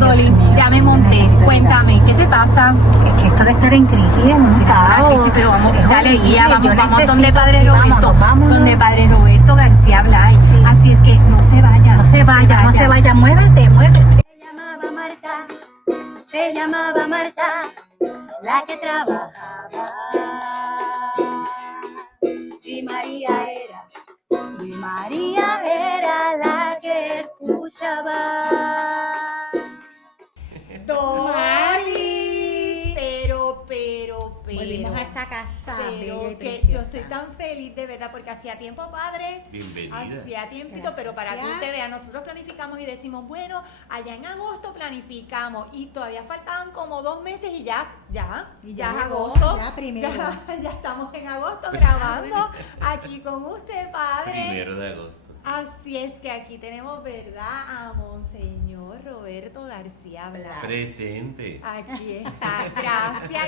Dolly, ya me monté. Cuéntame, ¿qué te pasa? Es que esto de estar en crisis es un caos. Sí, pero vamos, Es dale, horrible. guía, vamos Yo donde necesito- Padre sí, Roberto, vámonos. donde Padre Roberto García Blay. Sí. Así es que no se vaya. No se vaya, no se vaya. Muévete, muévete. Se llamaba Marta, la que trabajaba. Y María era la que escuchaba. Doris, pero. Volvimos a esta casa bella y que preciosa. yo estoy tan feliz de verdad porque hacía tiempo, padre. Bienvenida. Hacía tiempito, pero para que usted vea, nosotros planificamos y decimos, bueno, allá en agosto planificamos y todavía faltaban como 2 meses y ya es agosto. Ya primero. Ya estamos en agosto grabando aquí con usted, padre. 1 de agosto. Sí. Así es que aquí tenemos, ¿verdad? A Monseñor Roberto García Blay. Presente. Aquí está.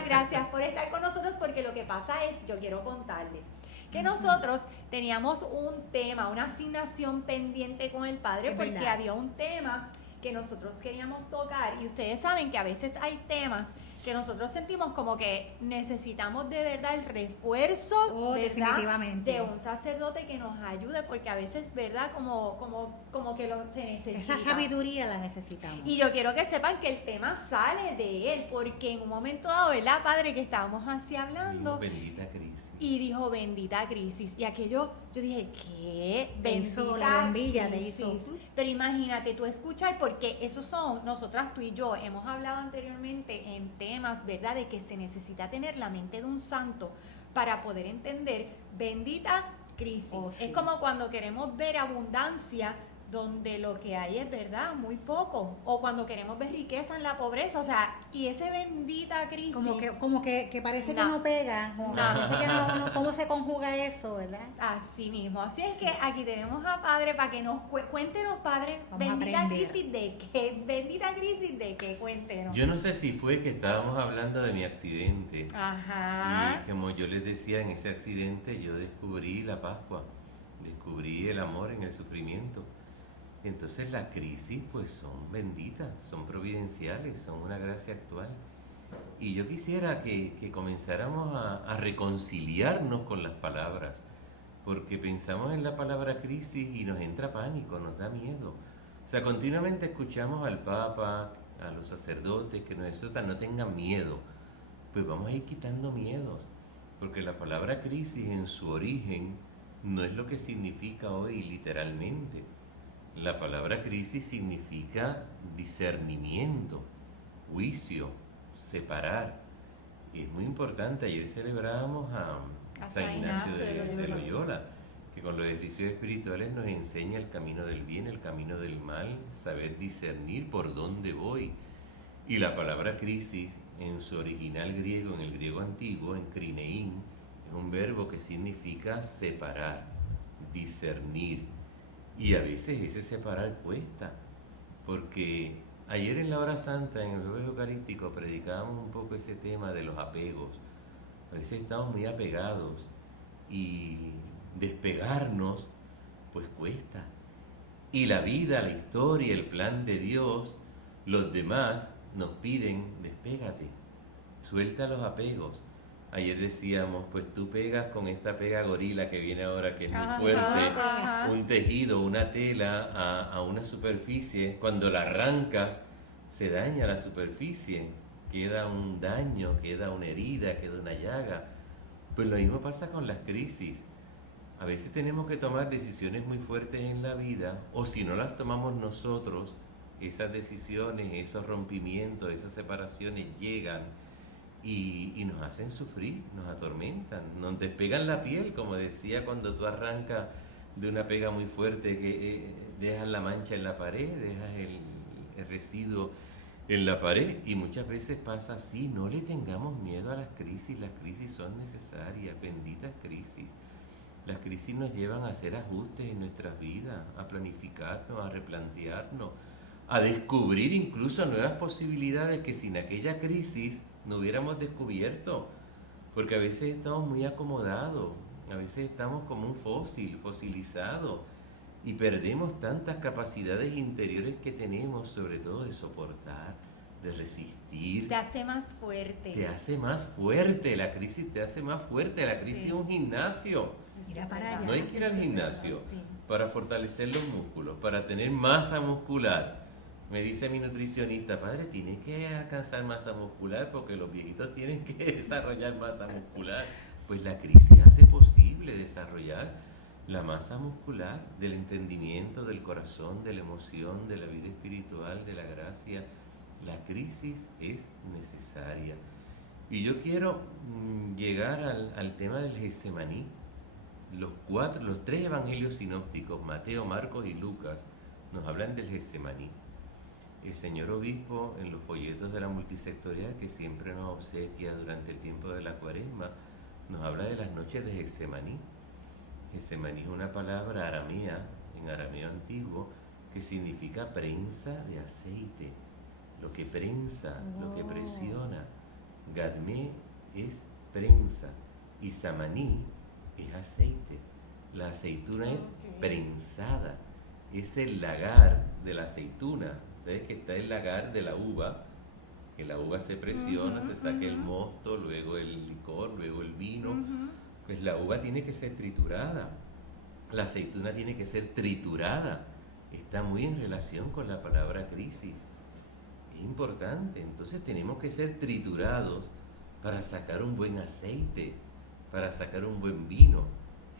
Gracias por estar con nosotros porque lo que pasa es, yo quiero contarles que nosotros teníamos un tema, una asignación pendiente con el Padre Es porque verdad. había un tema que nosotros queríamos tocar y ustedes saben que a veces hay temas que nosotros sentimos como que necesitamos de verdad el refuerzo, Oh, ¿verdad? definitivamente. De un sacerdote que nos ayude porque a veces, ¿verdad? Como que se necesita. Esa sabiduría la necesitamos. Y yo quiero que sepan que el tema sale de él, porque en un momento dado, ¿verdad, padre? Que estábamos así hablando Bendita crisis. y dijo, bendita crisis. Y aquello, yo dije, ¿qué? Te hizo Bendita la bombilla, te crisis. hizo. Pero imagínate tú escuchar, porque esos son, nosotras, tú y yo, hemos hablado anteriormente en temas, ¿verdad? De que se necesita tener la mente de un santo para poder entender bendita crisis. Oh, sí. Es como cuando queremos ver abundancia donde lo que hay es verdad, muy poco, o cuando queremos ver riqueza en la pobreza, o sea, y ese bendita crisis. Como que parece que No. no pega, como que No. parece que no, cómo se conjuga eso, ¿verdad? Así mismo, así es que aquí tenemos a Padre para que nos cuéntenos, Padre, Vamos a bendita aprender. crisis de qué, cuéntenos. Yo no sé si fue que estábamos hablando de mi accidente. Ajá. Y como yo les decía, en ese accidente yo descubrí la Pascua, descubrí el amor en el sufrimiento. Entonces las crisis pues son benditas, son providenciales, son una gracia actual. Y yo quisiera que comenzáramos a reconciliarnos con las palabras, porque pensamos en la palabra crisis y nos entra pánico, nos da miedo. O sea, continuamente escuchamos al Papa, a los sacerdotes que nos exhortan, no tengan miedo. Pues vamos a ir quitando miedos, porque la palabra crisis en su origen no es lo que significa hoy literalmente. La palabra crisis significa discernimiento, juicio, separar. Y es muy importante. Ayer celebrábamos a San Ignacio de Loyola, que con los ejercicios espirituales nos enseña el camino del bien, el camino del mal, saber discernir por dónde voy. Y la palabra crisis, en su original griego, en el griego antiguo, en krinein, es un verbo que significa separar, discernir. Y a veces ese separar cuesta, porque ayer en la hora santa, en el jueves eucarístico, predicábamos un poco ese tema de los apegos. A veces estamos muy apegados y despegarnos pues cuesta. Y la vida, la historia, el plan de Dios, los demás nos piden despégate, suelta los apegos. Ayer decíamos, pues tú pegas con esta pega gorila que viene ahora, que es muy fuerte, un tejido, una tela a una superficie. Cuando la arrancas, se daña la superficie, queda un daño, queda una herida, queda una llaga. Pues lo mismo pasa con las crisis. A veces tenemos que tomar decisiones muy fuertes en la vida, o si no las tomamos nosotros, esas decisiones, esos rompimientos, esas separaciones llegan y nos hacen sufrir, nos atormentan, nos despegan la piel, como decía cuando tú arrancas de una pega muy fuerte que dejas la mancha en la pared, dejas el residuo en la pared, y muchas veces pasa así. No le tengamos miedo a las crisis son necesarias, benditas crisis. Las crisis nos llevan a hacer ajustes en nuestras vidas, a planificarnos, a replantearnos, a descubrir incluso nuevas posibilidades que sin aquella crisis no hubiéramos descubierto, porque a veces estamos muy acomodados, a veces estamos como un fósil, fosilizado, y perdemos tantas capacidades interiores que tenemos, sobre todo de soportar, de resistir. Te hace más fuerte. Te hace más fuerte, la crisis te hace más fuerte, la crisis Sí. es un gimnasio. Eso Mira es para verdad, allá. No hay que ir al eso es gimnasio verdad, sí. para fortalecer los músculos, para tener masa muscular. Me dice mi nutricionista, padre, tiene que alcanzar masa muscular porque los viejitos tienen que desarrollar masa muscular. Pues la crisis hace posible desarrollar la masa muscular del entendimiento, del corazón, de la emoción, de la vida espiritual, de la gracia. La crisis es necesaria. Y yo quiero llegar al tema del Getsemaní. Los tres evangelios sinópticos, Mateo, Marcos y Lucas, nos hablan del Getsemaní. El señor obispo, en los folletos de la multisectorial que siempre nos obsequia durante el tiempo de la Cuaresma, nos habla de las noches de Getsemaní. Getsemaní es una palabra aramea, en arameo antiguo, que significa prensa de aceite. Lo que prensa, lo que presiona. Gadmé es prensa y samaní es aceite. La aceituna es Ok. prensada, es el lagar de la aceituna. ¿Sabes que está el lagar de la uva? Que la uva se presiona, Ujú, se saca el ujú. mosto, luego el licor, luego el vino. Ujú. Pues la uva tiene que ser triturada, la aceituna tiene que ser triturada. Está muy en relación con la palabra crisis. Es importante, entonces tenemos que ser triturados para sacar un buen aceite, para sacar un buen vino.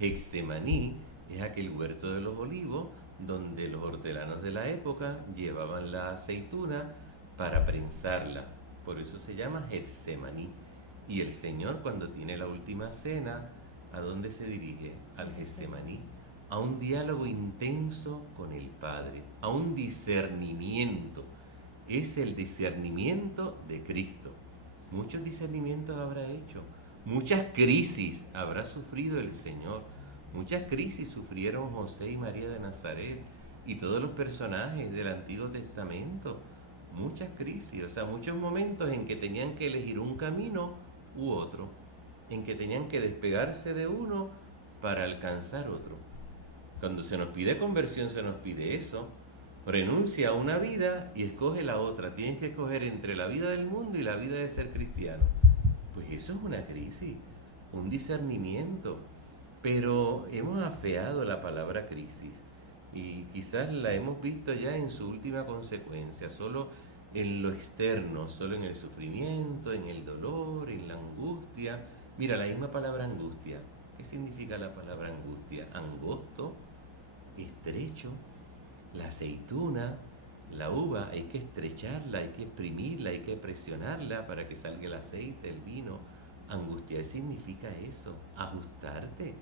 Getsemaní es aquel huerto de los olivos donde los hortelanos de la época llevaban la aceituna para prensarla. Por eso se llama Getsemaní. Y el Señor, cuando tiene la última cena, ¿a dónde se dirige? Al Getsemaní, a un diálogo intenso con el Padre, a un discernimiento. Es el discernimiento de Cristo. Muchos discernimientos habrá hecho, muchas crisis habrá sufrido el Señor, muchas crisis sufrieron José y María de Nazaret y todos los personajes del Antiguo Testamento. Muchas crisis, o sea, muchos momentos en que tenían que elegir un camino u otro, en que tenían que despegarse de uno para alcanzar otro. Cuando se nos pide conversión, se nos pide eso. Renuncia a una vida y escoge la otra. Tienes que escoger entre la vida del mundo y la vida de ser cristiano. Pues eso es una crisis, un discernimiento. Pero hemos afeado la palabra crisis y quizás la hemos visto ya en su última consecuencia, solo en lo externo, solo en el sufrimiento, en el dolor, en la angustia. Mira, la misma palabra angustia. ¿Qué significa la palabra angustia? Angosto, estrecho. La aceituna, la uva, hay que estrecharla, hay que exprimirla, hay que presionarla para que salga el aceite, el vino. Angustiar significa eso, ajustarte,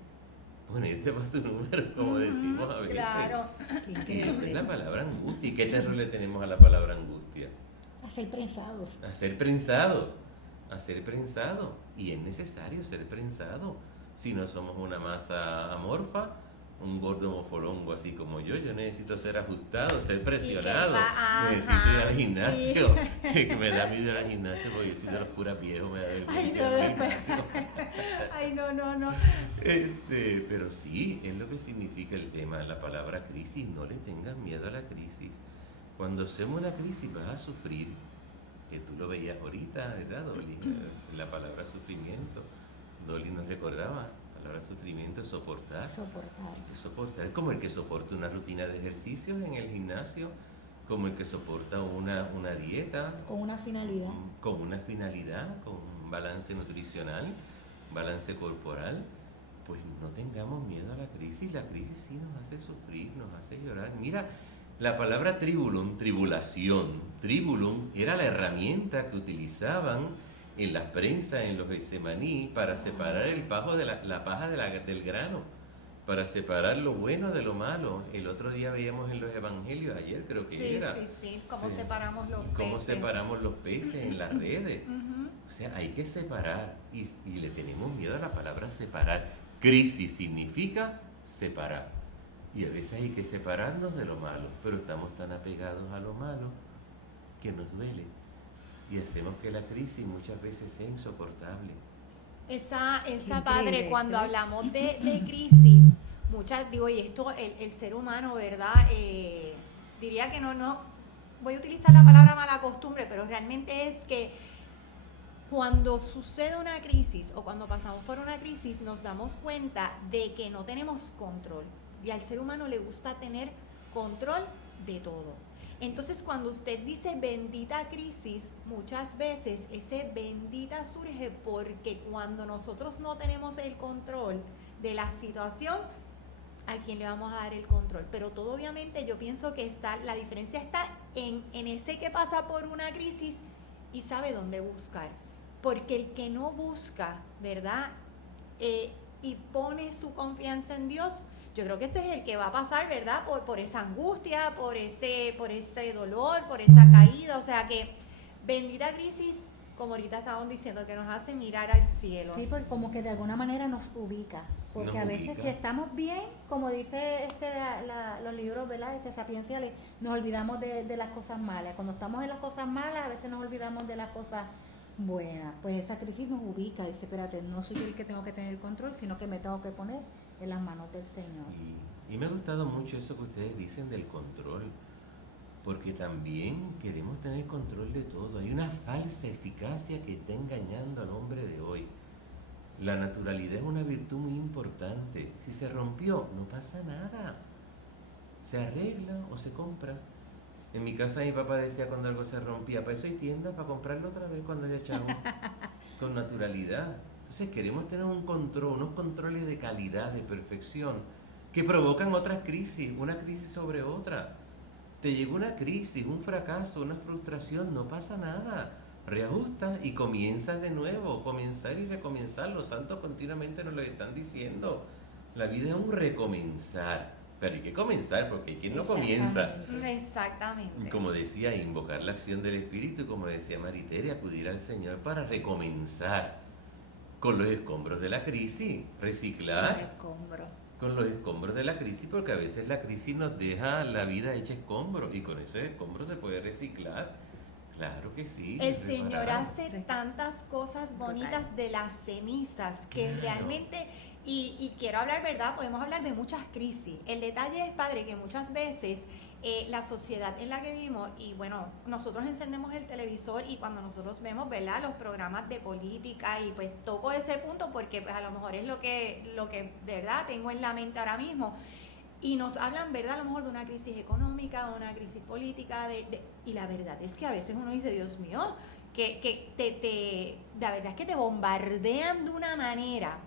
ponerte para tu número, como decimos a veces. Claro. Esa es la palabra angustia. ¿Y qué terror le tenemos a la palabra angustia? A ser prensados. A ser prensados, a ser prensado. Y es necesario ser prensado. Si no somos una masa amorfa, un gordo moforongo así como yo necesito ser ajustado, ser presionado. Necesito ir al gimnasio. Que me da miedo ir al gimnasio porque yo soy de los curas viejos, me da vergüenza Ay, ir no, al después. gimnasio. Ay, no. Pero sí, es lo que significa el tema de la palabra crisis. No le tengas miedo a la crisis. Cuando hacemos una crisis vas a sufrir, que tú lo veías ahorita, ¿verdad, Dolly? La palabra sufrimiento. Dolly nos recordaba, la palabra sufrimiento es soportar. Soportar. Hay que soportar, como el que soporta una rutina de ejercicios en el gimnasio, como el que soporta una dieta, Con una finalidad. con una finalidad, con un balance nutricional, un balance corporal. Pues no tengamos miedo a la crisis sí nos hace sufrir, nos hace llorar. Mira, la palabra tribulum, tribulación, tribulum era la herramienta que utilizaban en las prensas, en los Getsemaní, para separar el pajo de la paja del grano, para separar lo bueno de lo malo. El otro día veíamos en los evangelios, ayer creo que Sí, era. sí, cómo Sí. separamos los Cómo peces. separamos los peces en las redes. Ujú. O sea, hay que separar y le tenemos miedo a la palabra separar. Crisis significa separar. Y a veces hay que separarnos de lo malo, pero estamos tan apegados a lo malo que nos duele. Y hacemos que la crisis muchas veces sea insoportable. Esa Increíble, padre, cuando ¿eh? hablamos de crisis, y esto, el ser humano, ¿verdad? Diría que no, voy a utilizar la palabra mala costumbre, pero realmente es que cuando sucede una crisis o cuando pasamos por una crisis nos damos cuenta de que no tenemos control y al ser humano le gusta tener control de todo. Entonces cuando usted dice bendita crisis, muchas veces ese bendita surge porque cuando nosotros no tenemos el control de la situación, ¿a quién le vamos a dar el control? Pero todo obviamente yo pienso que la diferencia está en ese que pasa por una crisis y sabe dónde buscar. Porque el que no busca, ¿verdad? Y pone su confianza en Dios, yo creo que ese es el que va a pasar, ¿verdad? Por esa angustia, por ese dolor, por esa caída. O sea que bendita crisis, como ahorita estábamos diciendo, que nos hace mirar al cielo. Sí, porque como que de alguna manera nos ubica. Porque a veces si estamos bien, como dice los libros, ¿verdad? Sapienciales, nos olvidamos de las cosas malas. Cuando estamos en las cosas malas, a veces nos olvidamos de las cosas buenas. Pues esa crisis nos ubica, dice, espérate, no soy yo el que tengo que tener el control, sino que me tengo que poner en las manos del Señor. Sí. Y me ha gustado mucho eso que ustedes dicen del control, porque también queremos tener control de todo. Hay una falsa eficacia que está engañando al hombre de hoy. La naturalidad es una virtud muy importante. Si se rompió, no pasa nada. Se arregla o se compra. En mi casa mi papá decía cuando algo se rompía, para eso hay tiendas para comprarlo otra vez cuando haya chavo. Con naturalidad. Entonces queremos tener un control, unos controles de calidad, de perfección, que provocan otras crisis, una crisis sobre otra. Te llegó una crisis, un fracaso, una frustración, no pasa nada. Reajusta y comienzas de nuevo, comenzar y recomenzar. Los santos continuamente nos lo están diciendo. La vida es un recomenzar, pero hay que comenzar porque hay quien no comienza. Exactamente. Como decía, invocar la acción del Espíritu, como decía Maritere, acudir al Señor para recomenzar con los escombros de la crisis, reciclar con los escombros de la crisis, porque a veces la crisis nos deja la vida hecha escombros y con esos escombros se puede reciclar. Claro que sí. El Señor hace tantas cosas bonitas de las cenizas que realmente, y quiero hablar, ¿verdad? Podemos hablar de muchas crisis. El detalle es, padre, que muchas veces la sociedad en la que vivimos, y bueno, nosotros encendemos el televisor y cuando nosotros vemos, ¿verdad?, los programas de política, y pues toco ese punto porque pues a lo mejor es lo que de verdad tengo en la mente ahora mismo. Y nos hablan, ¿verdad?, a lo mejor de una crisis económica, de una crisis política, y la verdad es que a veces uno dice, Dios mío, la verdad es que te bombardean de una manera,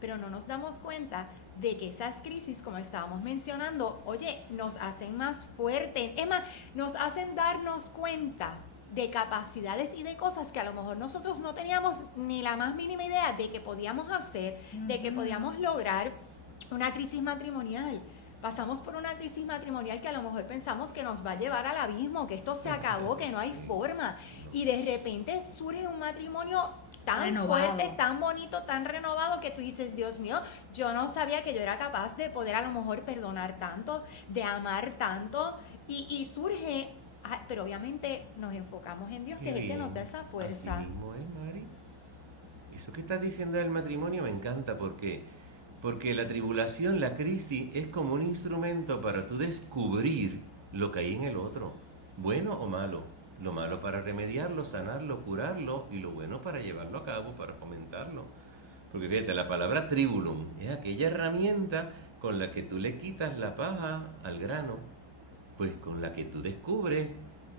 pero no nos damos cuenta de que esas crisis, como estábamos mencionando, oye, nos hacen más fuertes, es más, nos hacen darnos cuenta de capacidades y de cosas que a lo mejor nosotros no teníamos ni la más mínima idea de que podíamos hacer, de que podíamos lograr. Una crisis matrimonial. Pasamos por una crisis matrimonial que a lo mejor pensamos que nos va a llevar al abismo, que esto se acabó, que no hay forma. Y de repente surge un matrimonio tan renovado, fuerte, tan bonito, tan renovado, que tú dices, Dios mío, yo no sabía que yo era capaz de poder a lo mejor perdonar tanto, de amar tanto. Y surge, pero obviamente nos enfocamos en Dios, que es el que nos da esa fuerza. Así mismo es, Mari. Eso que estás diciendo del matrimonio me encanta porque la tribulación, la crisis, es como un instrumento para tú descubrir lo que hay en el otro, bueno o malo. Lo malo para remediarlo, sanarlo, curarlo, y lo bueno para llevarlo a cabo, para fomentarlo. Porque fíjate, la palabra tribulum es aquella herramienta con la que tú le quitas la paja al grano, pues con la que tú descubres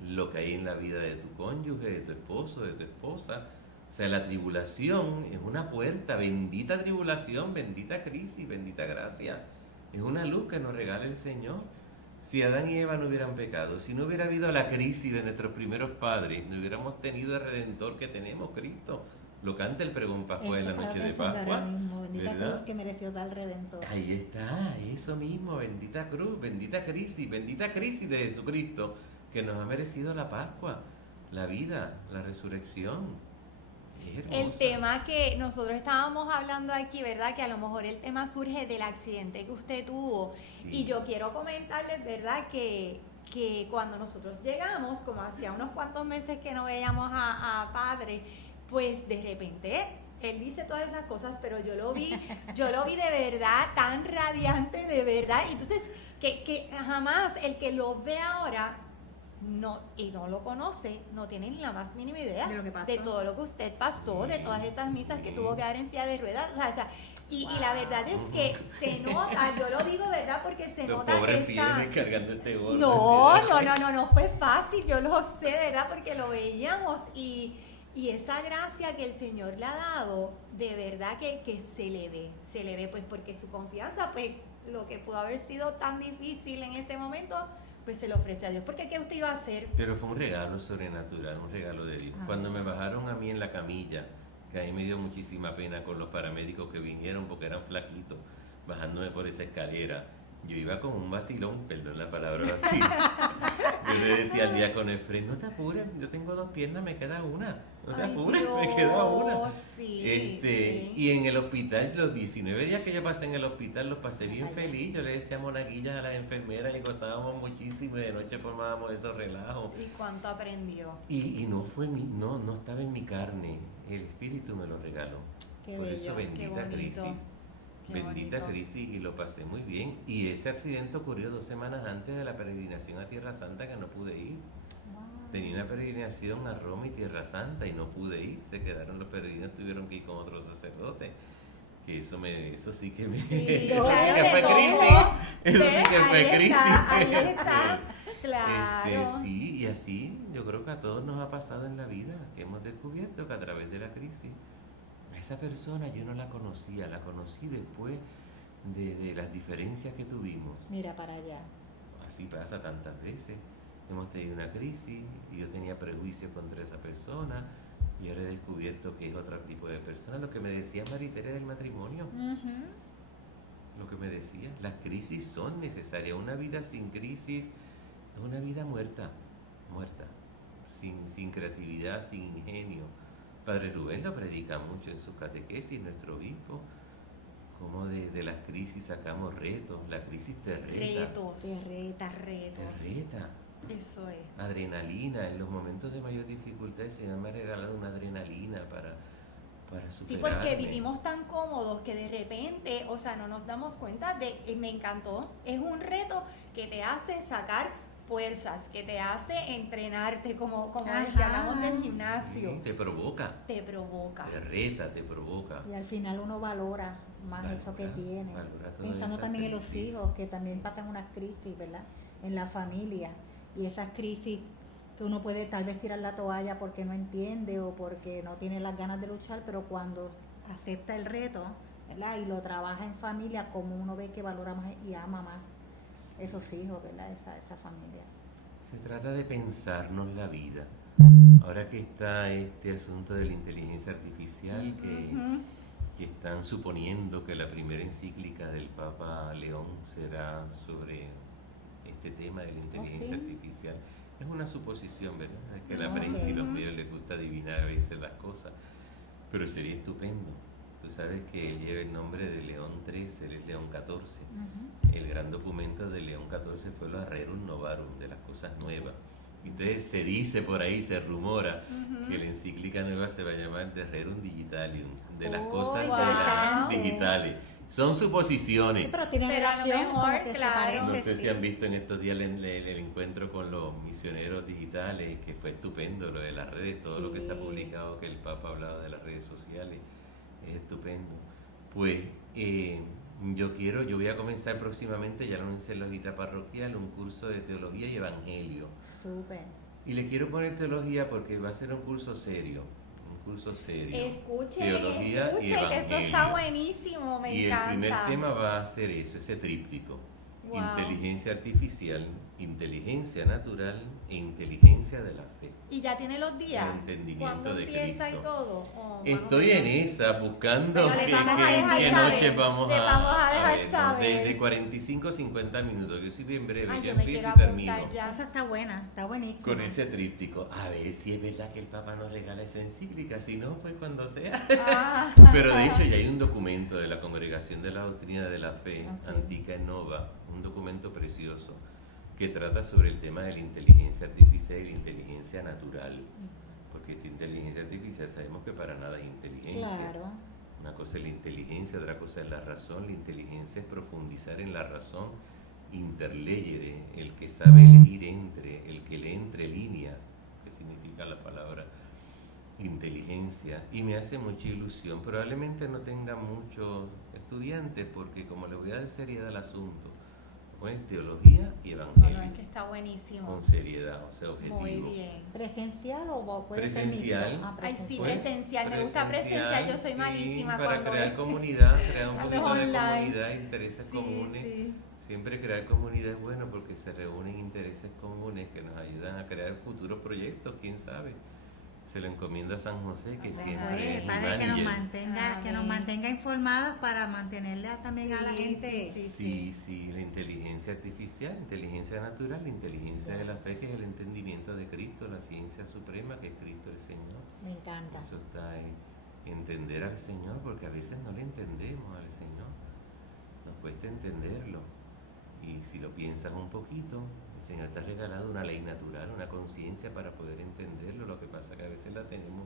lo que hay en la vida de tu cónyuge, de tu esposo, de tu esposa. O sea, la tribulación es una puerta, bendita tribulación, bendita crisis, bendita gracia. Es una luz que nos regala el Señor. Si Adán y Eva no hubieran pecado, si no hubiera habido la crisis de nuestros primeros padres, no hubiéramos tenido el Redentor que tenemos, Cristo. Lo canta el pregón pascual en la noche de Pascua. Bendita cruz que mereció dar Redentor. Ahí está, eso mismo, bendita cruz, bendita crisis de Jesucristo, que nos ha merecido la Pascua, la vida, la resurrección. El tema que nosotros estábamos hablando aquí, ¿verdad? Que a lo mejor el tema surge del accidente que usted tuvo. Sí. Y yo quiero comentarles, ¿verdad? Que cuando nosotros llegamos, como hacía unos cuantos meses que no veíamos a padre, pues de repente él dice todas esas cosas, pero yo lo vi de verdad tan radiante, de verdad. Y entonces, que jamás el que lo ve ahora no lo conoce, no tiene ni la más mínima idea De lo que pasó. de todo lo que usted pasó, de todas esas misas que tuvo que dar en silla de ruedas. O sea, y la verdad es que se nota, yo lo digo, ¿verdad? Porque se Los nota pobres esa... fieles cargando este gordo. No fue fácil, yo lo sé, ¿verdad? Porque lo veíamos y esa gracia que el Señor le ha dado, de verdad que se le ve, pues porque su confianza, pues lo que pudo haber sido tan difícil en ese momento, pues se lo ofreció a Dios. Porque ¿qué usted iba a hacer? Pero fue un regalo sobrenatural, un regalo de Dios. Cuando me bajaron a mí en la camilla, que a mí me dio muchísima pena con los paramédicos que vinieron porque eran flaquitos, bajándome por esa escalera, yo iba con un vacilón, perdón la palabra así. Yo le decía al diácono Efraín, no te apures, yo tengo 2 piernas, me queda una. No te Ay, apures, Dios, me queda una. sí. Y en el hospital, los 19 días que yo pasé en el hospital, los pasé bien feliz. Yo le decía monaguillas a las enfermeras y gozábamos muchísimo y de noche formábamos esos relajos. ¿Y cuánto aprendió? Y no estaba en mi carne, el Espíritu me lo regaló. Qué Por bello, eso qué bendita bonito, crisis. qué Bendita bonito. crisis, y lo pasé muy bien. Y ese accidente ocurrió 2 semanas antes de la peregrinación a Tierra Santa, que no pude ir. Tenía una peregrinación a Roma y Tierra Santa y no pude ir. Se quedaron los peregrinos, tuvieron que ir con otros sacerdotes. Que eso sí que me... Sí, eso claro, sí que fue de todo. crisis. Eso ¿Ves? sí que fue Ahí crisis. está, ahí está. Claro. Sí, y así yo creo que a todos nos ha pasado en la vida, que hemos descubierto que a través de la crisis, a esa persona yo no la conocía, la conocí después de las diferencias que tuvimos. Mira para allá. Así pasa tantas veces. Hemos tenido una crisis y yo tenía prejuicios contra esa persona y ahora he descubierto que es otro tipo de persona. Lo que me decía Maritere del matrimonio, lo que me decía, las crisis son necesarias. Una vida sin crisis es una vida muerta, sin creatividad, sin ingenio. Padre Rubén lo predica mucho en sus catequesis, nuestro obispo, como de las crisis sacamos retos. La crisis te reta. Retos. Te reta. Eso es. Adrenalina. En los momentos de mayor dificultad el Señor me ha regalado una adrenalina para Sí, superarme. porque vivimos tan cómodos que de repente, o sea, no nos damos cuenta me encantó. Es un reto que te hace sacar fuerzas, que te hace entrenarte, como decía, hablamos del gimnasio. Sí, te provoca. Te provoca. Te reta, te provoca. Y al final uno valora más Valora, eso que tiene. valora todas Pensando esas también en los crisis. hijos, que también pasan unas crisis, ¿verdad? En la familia. Y esas crisis que uno puede tal vez tirar la toalla porque no entiende o porque no tiene las ganas de luchar, pero cuando acepta el reto, ¿verdad? Y lo trabaja en familia, como uno ve que valora más y ama más esos hijos, ¿verdad? Esa familia. Se trata de pensarnos la vida. Ahora que está este asunto de la inteligencia artificial, que están suponiendo que la primera encíclica del Papa León será sobre este tema de la inteligencia ¿sí? artificial. Es una suposición, ¿verdad? Es que la Ah, prensa y ok. los medios les gusta adivinar a veces las cosas. Pero sería estupendo. Tú sabes que él lleva el nombre de León XIII, él es León XIV. El gran documento de León XIV fue lo Rerum Novarum, de las cosas nuevas. Entonces se dice por ahí, se rumora que la encíclica nueva se va a llamar De Rerum Digitalium, de las cosas wow. de las digitales. Son suposiciones. Sí, pero tiene Pero a lo relación, mejor, como que claro. se No parece. sé sí. si han visto en estos días el encuentro con los misioneros digitales, que fue estupendo, lo de las redes, todo lo que se ha Sí. publicado, que el Papa ha hablado de las redes sociales, es estupendo. Pues yo voy a comenzar próximamente, ya lo anuncié en la hojita parroquial, un curso de teología y evangelio. Súper. Y le quiero poner teología porque va a ser un curso serio. Escuche, Teología y que esto está evangelio. buenísimo, me Y encanta. el primer tema va a ser eso, ese tríptico. Wow. Inteligencia artificial, inteligencia natural e inteligencia de la fe. ¿Y ya tiene los días? El entendimiento ¿Cuándo de empieza Cristo. y todo? Oh, más o Estoy en menos. esa, buscando Pero le vamos a dejar qué saber, noche vamos le vamos a dejar ver, ¿no? saber. De 45 a 50 minutos, yo soy bien breve, Ay, yo yo me empiezo quiero y termino. apuntar ya. Esa está buena, está buenísima. Con ese tríptico, a ver si es verdad que el Papa nos regala esa encíclica, si no, pues cuando sea. Ah. Pero de hecho ya hay un documento de la Congregación de la Doctrina de la Fe, Ok. Antica et Nova, un documento precioso que trata sobre el tema de la inteligencia artificial y la inteligencia natural. Porque porque esta inteligencia artificial sabemos que para nada es inteligencia. Claro. Una cosa es la inteligencia, otra cosa es la razón. La inteligencia es profundizar en la razón, interlegere, el que sabe elegir entre, el que lee entre líneas, que significa la palabra inteligencia, y me hace mucha ilusión. Probablemente no tenga muchos estudiantes porque como le voy a dar seriedad al asunto, ponen teología y No, evangelio no, es que está buenísimo. con seriedad, o sea, objetivo. Muy bien. ¿Presencial o puede Presencial. ser mixto? Ay, sí, Pues, presencial, me gusta presencial, yo soy sí, malísima para cuando crear es- comunidad, crear un Los poquito de online. comunidad, intereses Sí, comunes. sí. Siempre crear comunidad es bueno porque se reúnen intereses comunes que nos ayudan a crear futuros proyectos, quién sabe. Se lo encomiendo a San José, que Amén. siempre Oye, es padre, mi que nos manager. Amén. mantenga informadas para mantenerle también a la Sí, gente. Sí, la inteligencia artificial, inteligencia natural, la inteligencia de la fe, que es el entendimiento de Cristo, la ciencia suprema, que es Cristo el Señor. Me encanta. Eso está en entender al Señor, porque a veces no le entendemos al Señor. Nos cuesta entenderlo. Y si lo piensas un poquito, el Señor te ha regalado una ley natural, una conciencia para poder entenderlo. Lo que pasa es que a veces la tenemos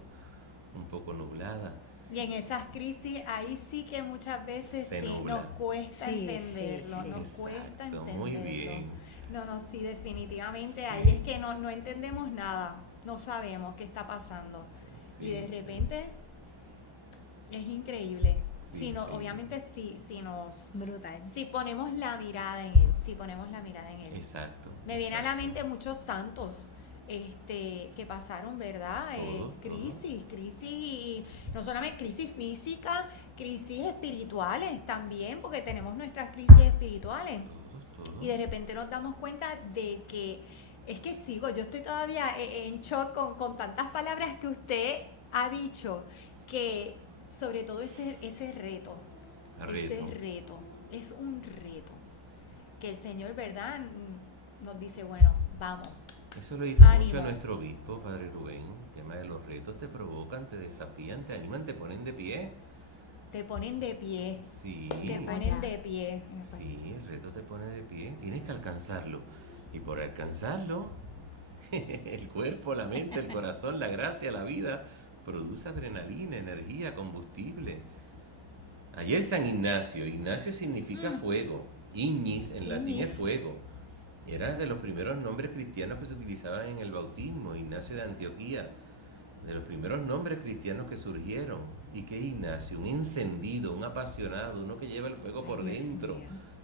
un poco nublada. Y en esas crisis, ahí sí que muchas veces Se sí nubla. nos cuesta Sí, entenderlo, sí, nos sí. cuesta Exacto, entenderlo. muy bien. No, sí, definitivamente ahí es que no entendemos nada, no sabemos qué está pasando. Sí. Y de repente es increíble. Sí, Si no, sí. obviamente Brutal. si ponemos la mirada en él, si ponemos la mirada en él. Exacto. Me viene a la exacto. mente muchos santos que pasaron, ¿verdad? Todo, Crisis, y no solamente crisis física, crisis espirituales también, porque tenemos nuestras crisis espirituales. Todo. Y de repente nos damos cuenta de que es que yo estoy todavía en shock con tantas palabras que usted ha dicho, que sobre todo ese reto, es un reto, que el Señor, ¿verdad? Nos dice, bueno, vamos. Eso lo dice Ánimo. mucho nuestro obispo, Padre Rubén. El tema de los retos te provocan, te desafían, te animan, te ponen de pie. Te ponen de pie, Sí, te Allá. ponen de pie. sí, el reto te pone de pie. Tienes que alcanzarlo. Y por alcanzarlo, el cuerpo, la mente, el corazón, la gracia, la vida, produce adrenalina, energía, combustible. Ayer San Ignacio, Ignacio significa fuego, Ignis en latín es fuego. Era de los primeros nombres cristianos que se utilizaban en el bautismo, Ignacio de Antioquía, de los primeros nombres cristianos que surgieron. ¿Y qué es Ignacio? Un encendido, un apasionado, uno que lleva el fuego por dentro.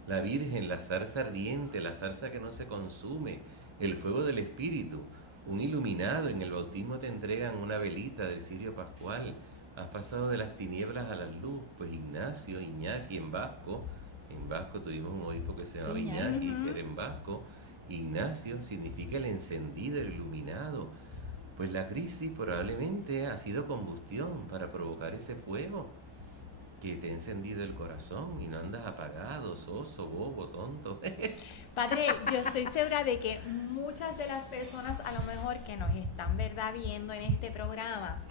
La Virgen, la zarza ardiente, la zarza que no se consume, el fuego del Espíritu. Un iluminado, en el bautismo te entregan una velita del cirio pascual. Has pasado de las tinieblas a la luz. Pues Ignacio, Iñaki en vasco tuvimos un obispo que se llamaba Sí, Iñaki, ujú. que era en vasco. Ignacio significa el encendido, el iluminado. Pues la crisis probablemente ha sido combustión para provocar ese fuego que te ha encendido el corazón y no andas apagado, soso, bobo, tonto. Padre, yo estoy segura de que muchas de las personas a lo mejor que nos están, ¿verdad?, viendo en este programa,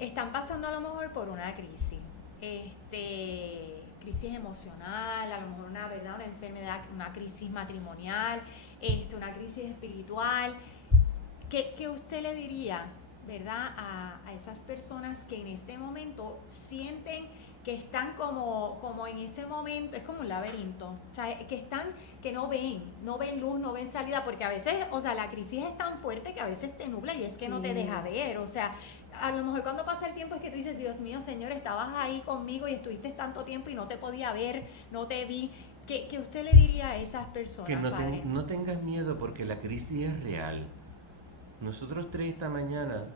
están pasando a lo mejor por una crisis. Crisis emocional, a lo mejor una enfermedad, una crisis matrimonial, una crisis espiritual. ¿Qué usted le diría, verdad, a esas personas que en este momento sienten que están como en ese momento, es como un laberinto, o sea, que no ven luz, no ven salida, porque a veces, o sea, la crisis es tan fuerte que a veces te nubla y es que no te deja ver, o sea, a lo mejor cuando pasa el tiempo es que tú dices, Dios mío, Señor, estabas ahí conmigo y estuviste tanto tiempo y no te podía ver, no te vi. ¿Qué usted le diría a esas personas, Que padre? no tengas miedo porque la crisis es real. Nosotros 3 esta mañana,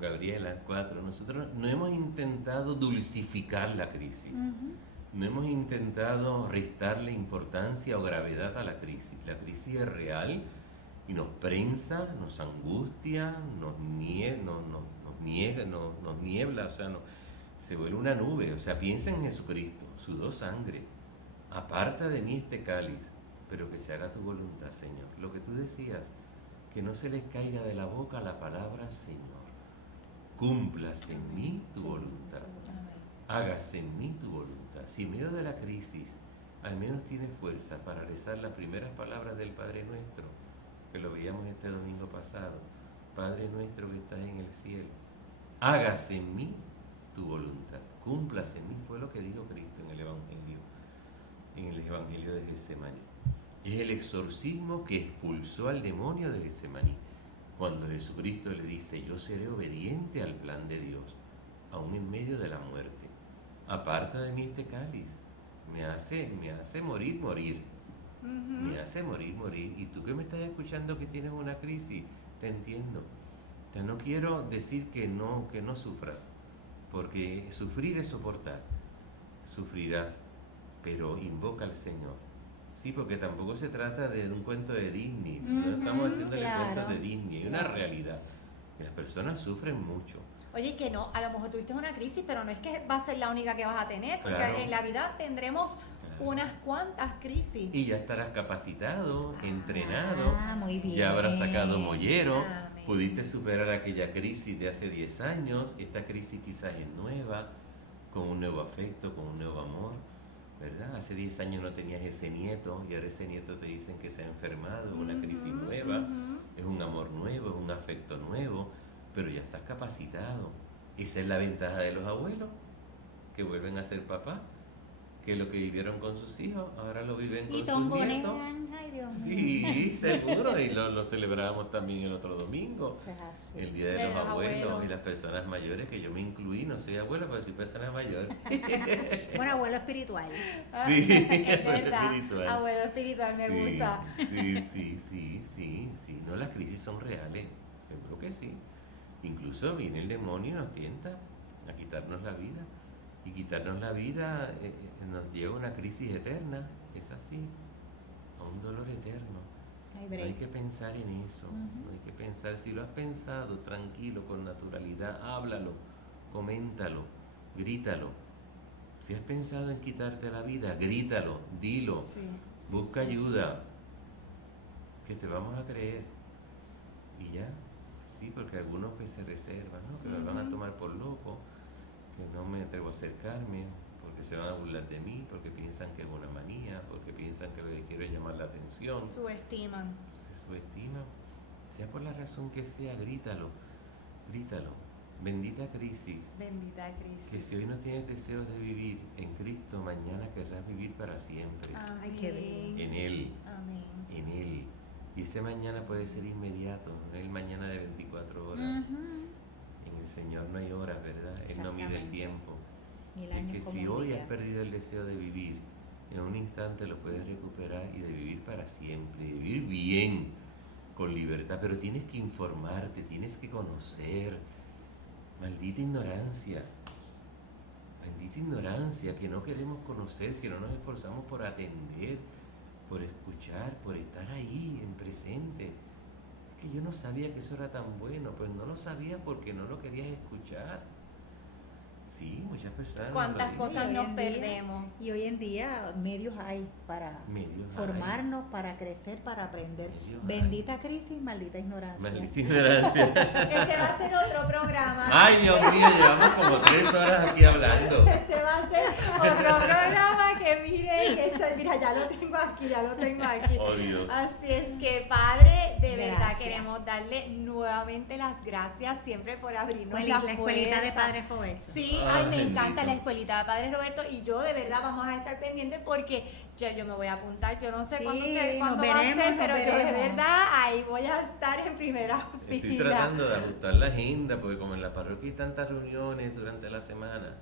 Gabriela, 4, nosotros no hemos intentado dulcificar la crisis. No hemos intentado restarle importancia o gravedad a la crisis. La crisis es real y nos prensa, nos angustia, nos niebla, o sea, se vuelve una nube. O sea, piensa en Jesucristo, sudó sangre. Aparta de mí este cáliz, pero que se haga tu voluntad, Señor. Lo que tú decías, que no se les caiga de la boca la palabra Señor. Cúmplase en mí tu voluntad. Hágase en mí tu voluntad. Si en medio de la crisis al menos tienes fuerza para rezar las primeras palabras del Padre Nuestro, que lo veíamos este domingo pasado. Padre nuestro que estás en el cielo, hágase en mí tu voluntad, cúmplase en mí, fue lo que dijo Cristo en el Evangelio de Getsemaní. Es el exorcismo que expulsó al demonio de Getsemaní, cuando Jesucristo le dice, yo seré obediente al plan de Dios, aún en medio de la muerte. Aparta de mí este cáliz, me hace morir. Me hace morir. Y tú que me estás escuchando que tienes una crisis, te entiendo. No quiero decir que no sufras, porque sufrir es soportar. Sufrirás, pero invoca al Señor. Sí, porque tampoco se trata de un cuento de Disney. No estamos haciendo cuentos de Disney. Hay una realidad. Y las personas sufren mucho. Oye, que no, a lo mejor tuviste una crisis, pero no es que va a ser la única que vas a tener, porque Claro. en la vida tendremos unas cuantas crisis. Y ya estarás capacitado, entrenado, muy bien. ya habrás sacado mollero, Amén. pudiste superar aquella crisis de hace 10 años, esta crisis quizás es nueva, con un nuevo afecto, con un nuevo amor, ¿verdad? Hace 10 años no tenías ese nieto y ahora ese nieto te dicen que se ha enfermado, es una crisis nueva, es un amor nuevo, es un afecto nuevo, pero ya estás capacitado. Esa es la ventaja de los abuelos, que vuelven a ser papás, que lo que vivieron con sus hijos, ahora lo viven con Y sus tombonean, nietos. ay Dios mío. Sí, seguro, y lo celebramos también el otro domingo, Eso es así. el Día de los Abuelos y las personas mayores, que yo me incluí, no soy abuelo, pero soy persona mayor. Bueno, abuelo espiritual. Sí, Es verdad, espiritual. abuelo espiritual me Sí, gusta. sí. No, las crisis son reales, seguro que sí. Incluso viene el demonio y nos tienta a quitarnos la vida. Y quitarnos la vida nos lleva a una crisis eterna, es así, a un dolor eterno. No hay que pensar en eso, no hay que pensar. Si lo has pensado, tranquilo, con naturalidad, háblalo, coméntalo, grítalo. Si has pensado en quitarte la vida, grítalo, dilo, busca ayuda, que te vamos a creer. Y ya, sí, porque algunos que se reservan, ¿no? Que lo van a tomar por loco, que no me atrevo a acercarme, porque se van a burlar de mí, porque piensan que es una manía, porque piensan que lo que quiero es llamar la atención. Subestiman. Se subestima, sea por la razón que sea, grítalo. Bendita crisis, Bendita crisis. que si hoy no tienes deseos de vivir en Cristo, mañana querrás vivir para siempre. Amén. Ay, qué bello. En Él, Amén. en Él. Y ese mañana puede ser inmediato, no es el mañana de 24 horas. En el Señor no hay horas, ¿verdad? Él no mide el Exactamente. tiempo. Mil Es años que como si un hoy día. has perdido el deseo de vivir, en un instante lo puedes recuperar y de vivir para siempre, de vivir bien, con libertad. Pero tienes que informarte, tienes que conocer. Maldita ignorancia, que no queremos conocer, que no nos esforzamos por atender, por escuchar, por estar ahí en presente. Es que yo no sabía que eso era tan bueno, pues no lo sabía porque no lo querías escuchar. Sí, muchas personas. ¿Cuántas no lo cosas Y hoy nos en día- perdemos? Y hoy en día medios hay para Medios hay. formarnos, para crecer, para aprender. Medios hay. Bendita crisis, maldita ignorancia. Maldita ignorancia. Ese va a ser otro programa. Ay, Dios mío, llevamos como 3 horas aquí hablando. Ese va a ser otro programa que mira, ya lo tengo aquí. Oh, Dios. Así es que, Padre, de verdad Gracias. queremos darle nuevamente las gracias siempre por abrirnos La las escuelita de puertas. Padre Joven. Sí, Ay, ay, me encanta bendito. la escuelita de Padre Roberto y yo de verdad vamos a estar pendientes porque ya yo me voy a apuntar, yo no sé Sí, cuándo nos va a veremos, ser, nos pero yo de veremos. verdad ahí voy a estar en primera Estoy fila. tratando de ajustar la agenda, porque como en la parroquia hay tantas reuniones durante la semana,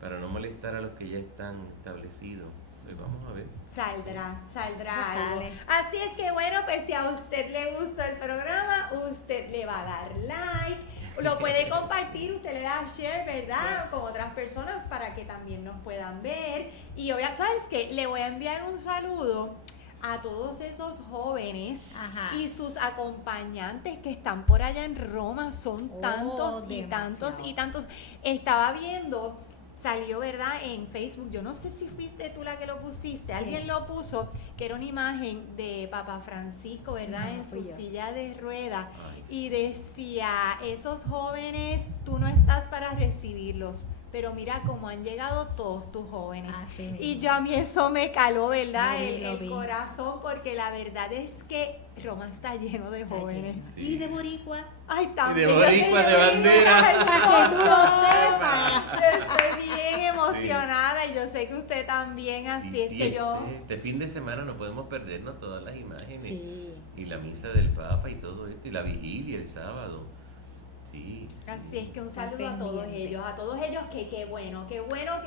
para no molestar a los que ya están establecidos. Pues vamos a ver. Saldrá Eso algo. sale. Así es que bueno, pues si a usted le gustó el programa, usted le va a dar like, lo puede compartir, usted le da share, ¿verdad? Yes. Con otras personas para que también nos puedan ver. Y obviamente, ¿sabes qué? Le voy a enviar un saludo a todos esos jóvenes Ajá. y sus acompañantes que están por allá en Roma. Son Oh, tantos y demasiado. tantos y tantos. Estaba viendo, salió, ¿verdad? En Facebook, yo no sé si fuiste tú la que lo pusiste, alguien Sí. lo puso, que era una imagen de Papa Francisco, ¿verdad? No, En fui su yo. silla de ruedas. Ay, Y decía, esos jóvenes, tú no estás para recibirlos, pero mira cómo han llegado todos tus jóvenes. Así Y mismo. yo a mí eso me caló, ¿verdad? Lo vi, el lo vi. corazón, porque la verdad es que Roma está lleno de jóvenes. Sí. Y de boricua. Ay, Y también. de boricua, de bandera. Para que tú lo bien, así Y es sí, que yo... este fin de semana no podemos perdernos todas las imágenes. Sí. Y la misa del Papa y todo esto, y la vigilia el sábado. Sí. Así es que un Están saludo pendientes. a todos ellos que qué bueno que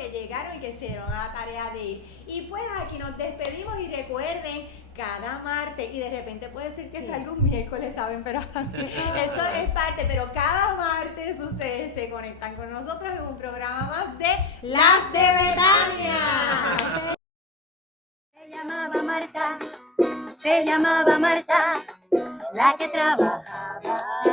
llegaron y que se dieron a la tarea de ir. Y pues aquí nos despedimos y recuerden, cada martes, y de repente puede ser que Sí. salga un miércoles, ¿saben? Pero eso es parte, pero cada martes ustedes se conectan con nosotros en un programa más de Las de Betania. Se llamaba Marta, la que trabajaba